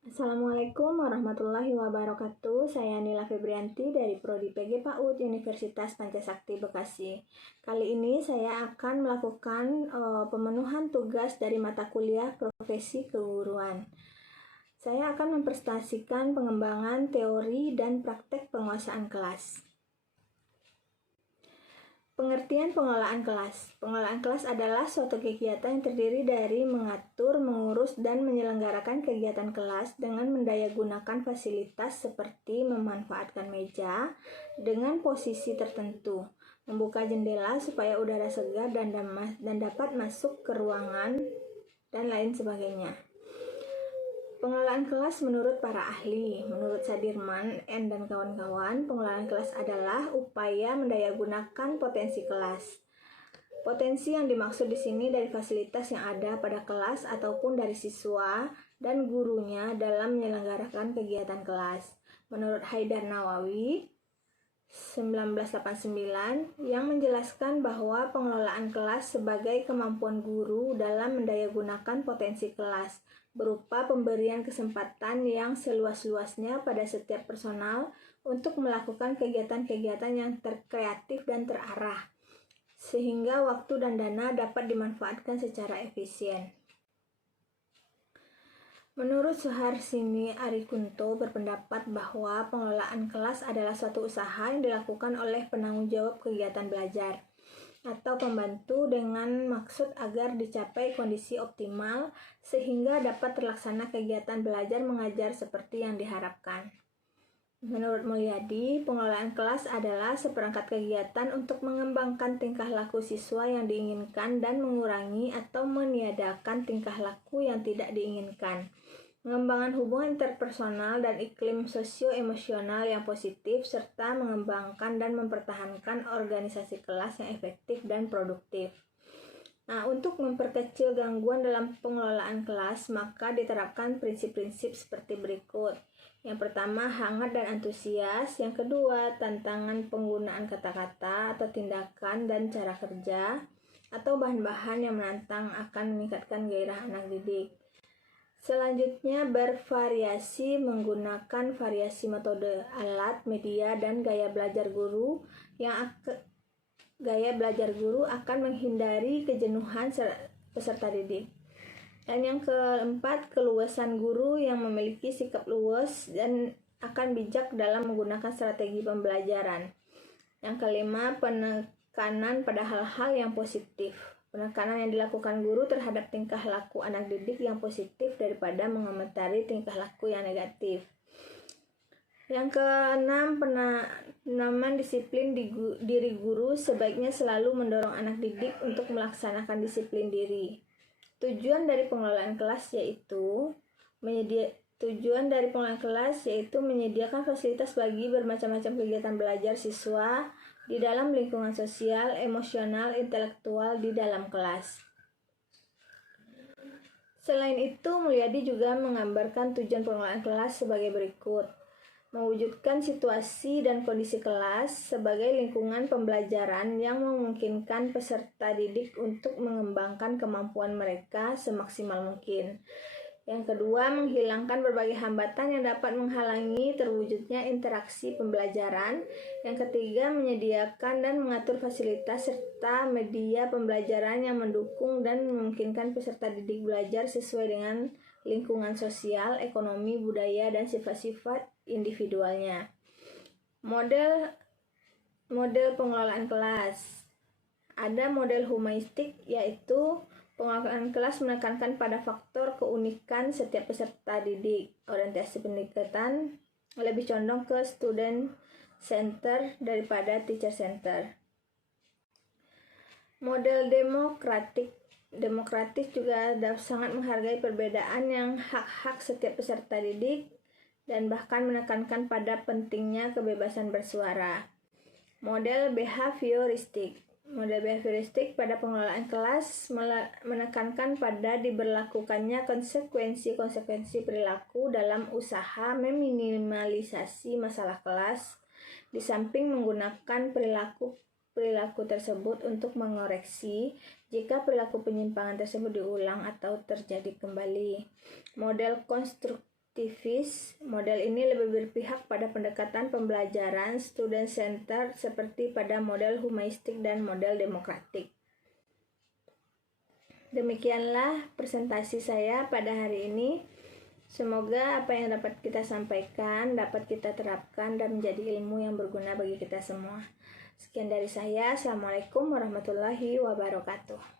Assalamualaikum warahmatullahi wabarakatuh. Saya Nila Febrianti dari Prodi PG PAUD Universitas Pancasakti Bekasi. Kali ini saya akan melakukan pemenuhan tugas dari mata kuliah Profesi Keguruan. Saya akan mempresentasikan pengembangan teori dan praktek penguasaan kelas. Pengertian pengelolaan kelas. Pengelolaan kelas adalah suatu kegiatan yang terdiri dari mengatur, mengurus, dan menyelenggarakan kegiatan kelas dengan mendayagunakan fasilitas seperti memanfaatkan meja dengan posisi tertentu, membuka jendela supaya udara segar dan dapat masuk ke ruangan, dan lain sebagainya. Pengelolaan kelas menurut para ahli. Menurut Sadirman N. dan kawan-kawan, pengelolaan kelas adalah upaya mendayagunakan potensi kelas. Potensi yang dimaksud di sini dari fasilitas yang ada pada kelas ataupun dari siswa dan gurunya dalam menyelenggarakan kegiatan kelas. Menurut Haidar Nawawi 1989 yang menjelaskan bahwa pengelolaan kelas sebagai kemampuan guru dalam mendayagunakan potensi kelas berupa pemberian kesempatan yang seluas-luasnya pada setiap personal untuk melakukan kegiatan-kegiatan yang kreatif dan terarah, sehingga waktu dan dana dapat dimanfaatkan secara efisien. Menurut Suharsini Arikunto berpendapat bahwa pengelolaan kelas adalah suatu usaha yang dilakukan oleh penanggung jawab kegiatan belajar atau pembantu dengan maksud agar dicapai kondisi optimal sehingga dapat terlaksana kegiatan belajar mengajar seperti yang diharapkan. Menurut Mulyadi, pengelolaan kelas adalah seperangkat kegiatan untuk mengembangkan tingkah laku siswa yang diinginkan dan mengurangi atau meniadakan tingkah laku yang tidak diinginkan. Mengembangkan hubungan interpersonal dan iklim sosio-emosional yang positif, serta mengembangkan dan mempertahankan organisasi kelas yang efektif dan produktif. Nah, untuk memperkecil gangguan dalam pengelolaan kelas, maka diterapkan prinsip-prinsip seperti berikut. Yang pertama, hangat dan antusias. Yang kedua, tantangan penggunaan kata-kata atau tindakan dan cara kerja atau bahan-bahan yang menantang akan meningkatkan gairah anak didik. Selanjutnya, bervariasi menggunakan variasi metode, alat, media, dan gaya belajar guru akan menghindari kejenuhan peserta didik. Dan yang keempat, keluasan guru yang memiliki sikap luas dan akan bijak dalam menggunakan strategi pembelajaran. Yang kelima, penekanan pada hal-hal yang positif. Penekanan yang dilakukan guru terhadap tingkah laku anak didik yang positif daripada mengomentari tingkah laku yang negatif. Yang keenam, penanaman disiplin diri guru sebaiknya selalu mendorong anak didik untuk melaksanakan disiplin diri. Tujuan dari pengelolaan kelas yaitu menyediakan fasilitas bagi bermacam-macam kegiatan belajar siswa di dalam lingkungan sosial, emosional, intelektual di dalam kelas. Selain itu, Mulyadi juga menggambarkan tujuan pengelolaan kelas sebagai berikut. Mewujudkan situasi dan kondisi kelas sebagai lingkungan pembelajaran yang memungkinkan peserta didik untuk mengembangkan kemampuan mereka semaksimal mungkin. Yang kedua, menghilangkan berbagai hambatan yang dapat menghalangi terwujudnya interaksi pembelajaran. Yang ketiga, menyediakan dan mengatur fasilitas serta media pembelajaran yang mendukung dan memungkinkan peserta didik belajar sesuai dengan lingkungan sosial, ekonomi, budaya, dan sifat-sifat individualnya. Model pengelolaan kelas. Ada model humanistik, yaitu pengelolaan kelas menekankan pada faktor keunikan setiap peserta didik. Orientasi pendekatan lebih condong ke student center daripada teacher center. Model demokratis juga sangat menghargai perbedaan yang hak-hak setiap peserta didik dan bahkan menekankan pada pentingnya kebebasan bersuara. Model behavioristik pada pengelolaan kelas menekankan pada diberlakukannya konsekuensi perilaku dalam usaha meminimalisasi masalah kelas, di samping menggunakan perilaku tersebut untuk mengoreksi jika perilaku penyimpangan tersebut diulang atau terjadi kembali. Model konstruktivis. Model ini lebih berpihak pada pendekatan pembelajaran student center seperti pada model humanistik dan model demokratik. Demikianlah presentasi saya pada hari ini. Semoga apa yang dapat kita sampaikan dapat kita terapkan dan menjadi ilmu yang berguna bagi kita semua. Sekian dari saya. Assalamualaikum warahmatullahi wabarakatuh.